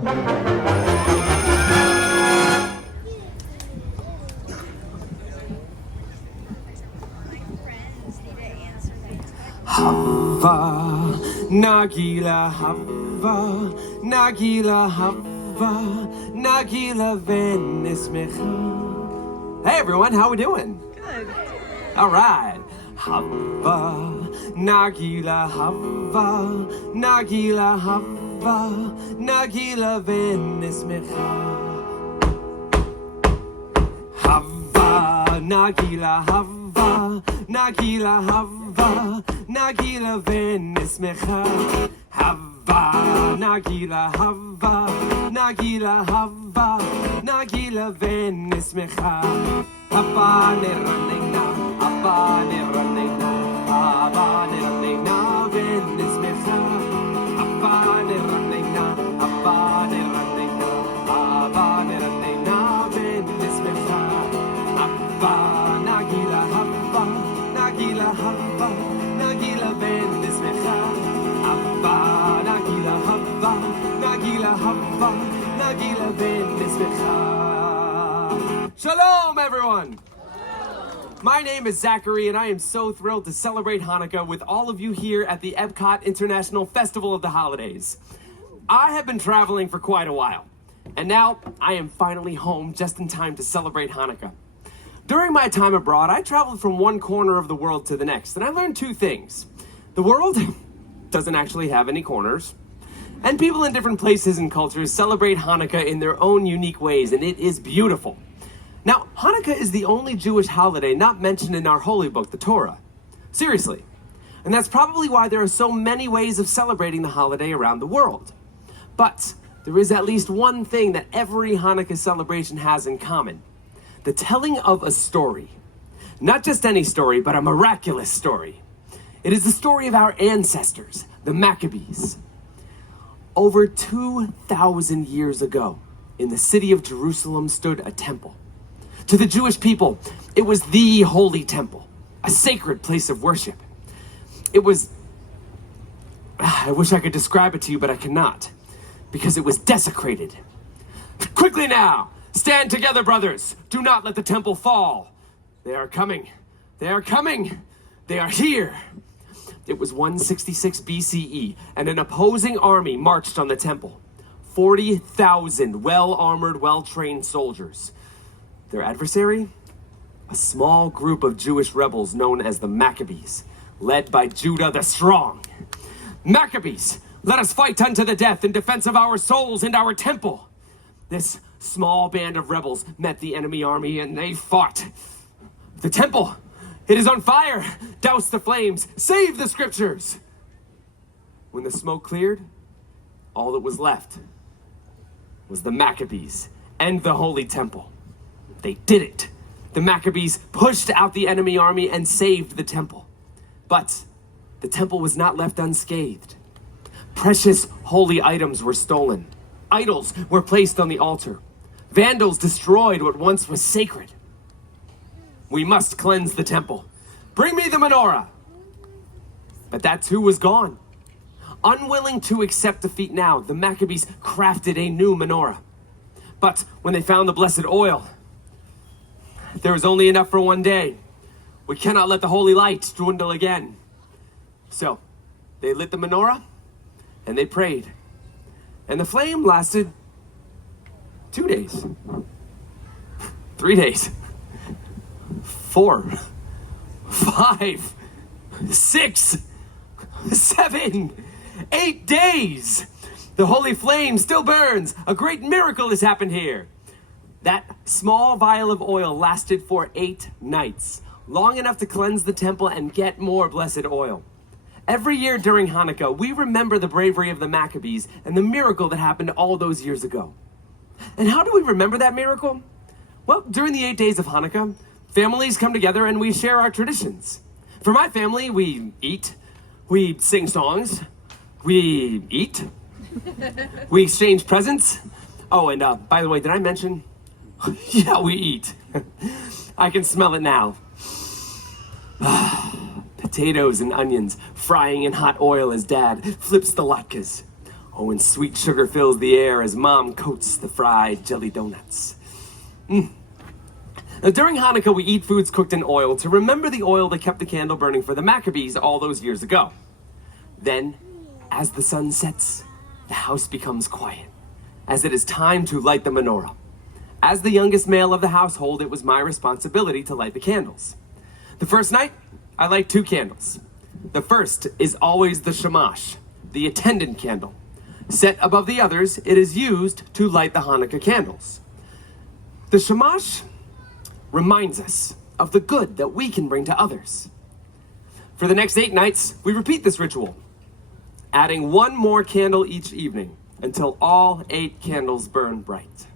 Hava, Nagila Hava, Nagila Hava, Nagila Venismecha. Hey everyone, how we doing? Good. All right. Hava, Nagila Hava, Nagila Hava, Nagila Venismecha. Hava, Nagila Hava, Nagila Hava, Nagila Venismecha. Hava, Nagila Hava, Nagila Hava, Nagila Venismecha. Hava neranena, Hava neranena, Hava neranena Venismecha. Hava neranena, Hava neranena, Hava neranena Venismecha. Hava Nagila Hava, Nagila Hava, Nagila Venismecha. Hava Nagila Hava, Nagila Hava, Nagila Venismecha. Shalom, everyone! My name is Zachary, and I am so thrilled to celebrate Hanukkah with all of you here at the EPCOT International Festival of the Holidays. I have been traveling for quite a while, and now I am finally home just in time to celebrate Hanukkah. During my time abroad, I traveled from one corner of the world to the next, and I learned two things. The world doesn't actually have any corners, and people in different places and cultures celebrate Hanukkah in their own unique ways, and it is beautiful. Now, Hanukkah is the only Jewish holiday not mentioned in our holy book, the Torah. Seriously. And that's probably why there are so many ways of celebrating the holiday around the world. But there is at least one thing that every Hanukkah celebration has in common: the telling of a story. Not just any story, but a miraculous story. It is the story of our ancestors, the Maccabees. Over 2,000 years ago, in the city of Jerusalem stood a temple. To the Jewish people, it was the holy temple, a sacred place of worship. It was, I wish I could describe it to you, but I cannot, because it was desecrated. Quickly now, stand together, brothers. Do not let the temple fall. They are coming. They are coming. They are here. It was 166 BCE, and an opposing army marched on the temple. 40,000 well-armored, well-trained soldiers. Their adversary? A small group of Jewish rebels known as the Maccabees, led by Judah the Strong. Maccabees, let us fight unto the death in defense of our souls and our temple. This small band of rebels met the enemy army and they fought. The temple, it is on fire. Douse the flames. Save the scriptures. When the smoke cleared, all that was left was the Maccabees and the holy temple. They did it. The Maccabees pushed out the enemy army and saved the temple. But the temple was not left unscathed. Precious holy items were stolen. Idols were placed on the altar. Vandals destroyed what once was sacred. We must cleanse the temple. Bring me the menorah. But that too was gone. Unwilling to accept defeat now, the Maccabees crafted a new menorah. But when they found the blessed oil, there was only enough for one day. We cannot let the holy light dwindle again. So they lit the menorah and they prayed. And the flame lasted 2 days, 3 days, 4, 5, 6, 7, 8 days. The holy flame still burns. A great miracle has happened here. That small vial of oil lasted for 8 nights, long enough to cleanse the temple and get more blessed oil. Every year during Hanukkah, we remember the bravery of the Maccabees and the miracle that happened all those years ago. And how do we remember that miracle? Well, during the 8 days of Hanukkah, families come together and we share our traditions. For my family, we eat, we sing songs, we eat, we exchange presents. Oh, and by the way, did I mention? Yeah, we eat. I can smell it now. Potatoes and onions frying in hot oil as Dad flips the latkes. Oh, and sweet sugar fills the air as Mom coats the fried jelly donuts. Now, during Hanukkah, we eat foods cooked in oil to remember the oil that kept the candle burning for the Maccabees all those years ago. Then, as the sun sets, the house becomes quiet, as it is time to light the menorah. As the youngest male of the household, it was my responsibility to light the candles. The first night, I light 2 candles. The first is always the shamash, the attendant candle. Set above the others, it is used to light the Hanukkah candles. The shamash reminds us of the good that we can bring to others. For the next 8 nights, we repeat this ritual, adding 1 more candle each evening until all 8 candles burn bright.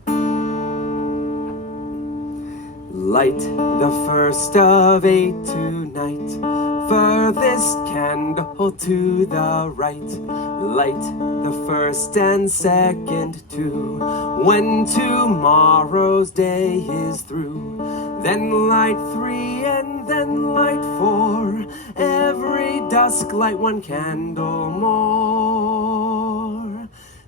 Light the first of 8 tonight, furthest candle to the right. Light the first and second too, when tomorrow's day is through. Then light 3 and then light 4, every dusk light 1 candle more,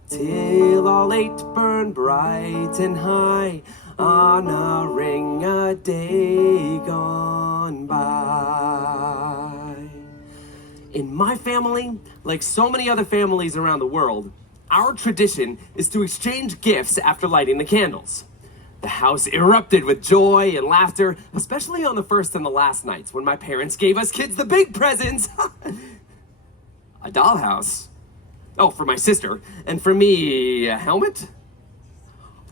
till all 8 burn bright and high, honoring a day gone by. In my family, like so many other families around the world, our tradition is to exchange gifts after lighting the candles. The house erupted with joy and laughter, especially on the first and the last nights when my parents gave us kids the big presents. A dollhouse. Oh, for my sister. And for me, a helmet?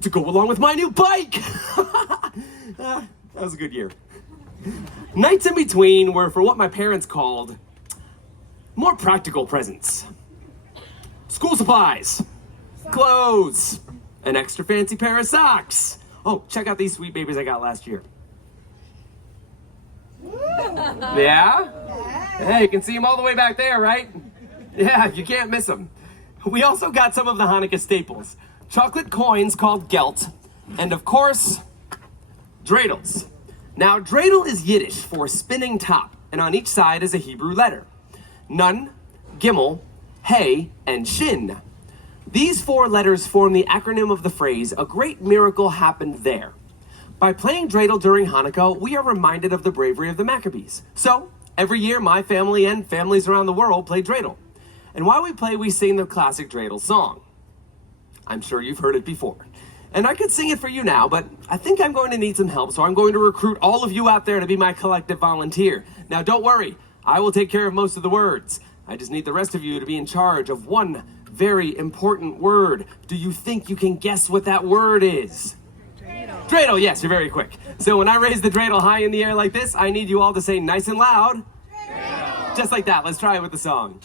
To go along with my new bike! That was a good year. Nights in between were for what my parents called more practical presents. School supplies, clothes, an extra fancy pair of socks. Oh, check out these sweet babies I got last year. Yeah? Hey, you can see them all the way back there, right? Yeah, you can't miss them. We also got some of the Hanukkah staples. Chocolate coins called gelt, and of course, dreidels. Now, dreidel is Yiddish for spinning top, and on each side is a Hebrew letter. Nun, Gimel, Hey, and Shin. These 4 letters form the acronym of the phrase, a great miracle happened there. By playing dreidel during Hanukkah, we are reminded of the bravery of the Maccabees. So, every year, my family and families around the world play dreidel. And while we play, we sing the classic dreidel song. I'm sure you've heard it before. And I could sing it for you now, but I think I'm going to need some help, so I'm going to recruit all of you out there to be my collective volunteer. Now, don't worry, I will take care of most of the words. I just need the rest of you to be in charge of one very important word. Do you think you can guess what that word is? Dreidel. Dreidel, yes, you're very quick. So when I raise the dreidel high in the air like this, I need you all to say nice and loud. Dreidel. Just like that. Let's try it with the song.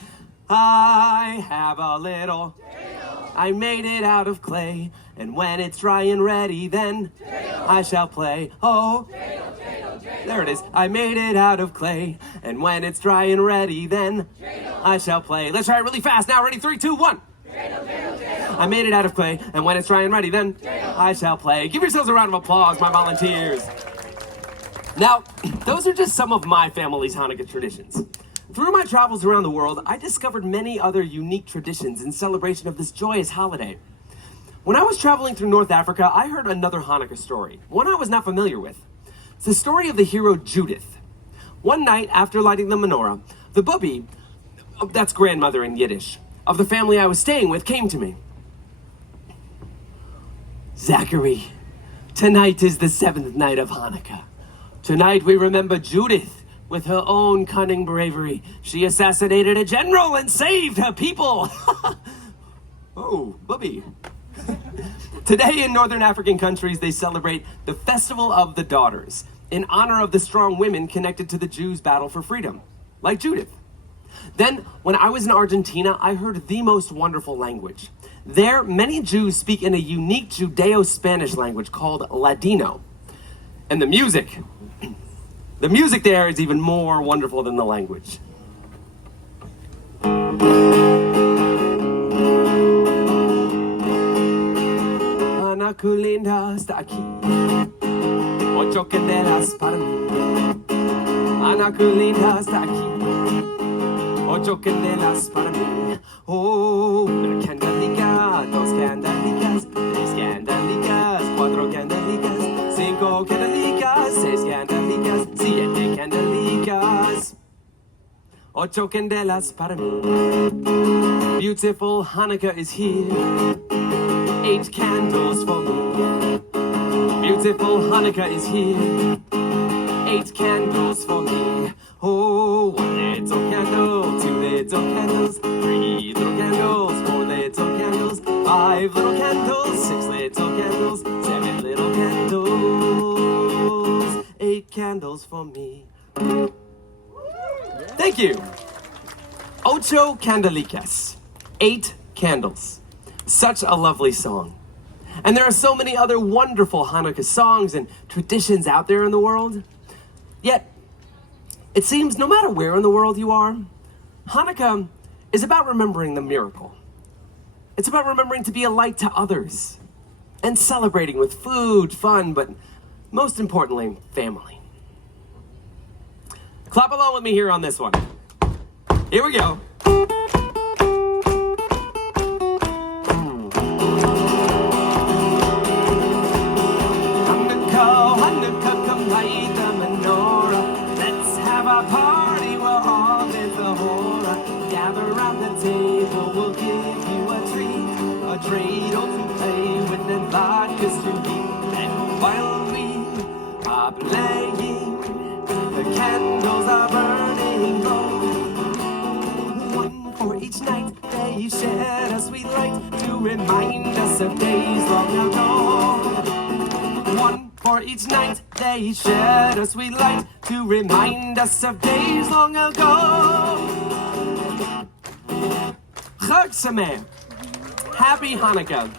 I have a little dreidel. I made it out of clay, and when it's dry and ready, then dreidel. I shall play. Oh, dreidel, dreidel, dreidel. There it is. I made it out of clay, and when it's dry and ready, then dreidel. I shall play. Let's try it really fast now. Ready? 3, 2, 1. Dreidel, dreidel, dreidel. I made it out of clay, and when it's dry and ready, then dreidel. I shall play. Give yourselves a round of applause, my volunteers. Now, those are just some of my family's Hanukkah traditions. Through my travels around the world, I discovered many other unique traditions in celebration of this joyous holiday. When I was traveling through North Africa, I heard another Hanukkah story, one I was not familiar with. It's the story of the hero Judith. One night, after lighting the menorah, the bubby, that's grandmother in Yiddish, of the family I was staying with came to me. Zachary, tonight is the 7th night of Hanukkah. Tonight we remember Judith. With her own cunning bravery, she assassinated a general and saved her people. Oh, bubby. Today in Northern African countries, they celebrate the Festival of the Daughters in honor of the strong women connected to the Jews' battle for freedom, like Judith. Then, when I was in Argentina, I heard the most wonderful language. There, many Jews speak in a unique Judeo-Spanish language called Ladino. And the music there is even more wonderful than the language. Ana que linda está aquí, ocho candelas para mí. Ana que linda está aquí, Ocho candelas para mí. Oh, una candelica, dos candelicas, tres candelicas, cuatro candelicas, cinco candelicas, seis candelicas, siete candelicas. Ocho candelas para mí. Beautiful Hanukkah is here. 8 candles for me. Beautiful Hanukkah is here. 8 candles for me. Oh, 1 little candle, 2 little candles, 3 little candles, 4 little candles, 5 little candles, 6 little candles, 7 little candles, 8 candles for me. Thank you. Ocho candelicas. 8 candles. Such a lovely song. And there are so many other wonderful Hanukkah songs and traditions out there in the world. Yet, it seems no matter where in the world you are, Hanukkah is about remembering the miracle. It's about remembering to be a light to others and celebrating with food, fun, but most importantly, family. Clap along with me here on this one. Here we go. Hanukkah, come light the menorah. Let's have a party, we'll all dance the hora. Gather around the table, we'll give you a treat, a dreidel to play with and vodkas to eat. And while we are playing, the candles are burning low. One for each night, they shed a sweet light to remind us of days long ago. One for each night, they shed a sweet light to remind us of days long ago. Chag Sameach. Happy Hanukkah.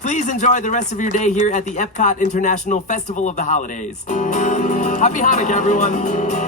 Please enjoy the rest of your day here at the EPCOT International Festival of the Holidays. Happy Hanukkah, everyone.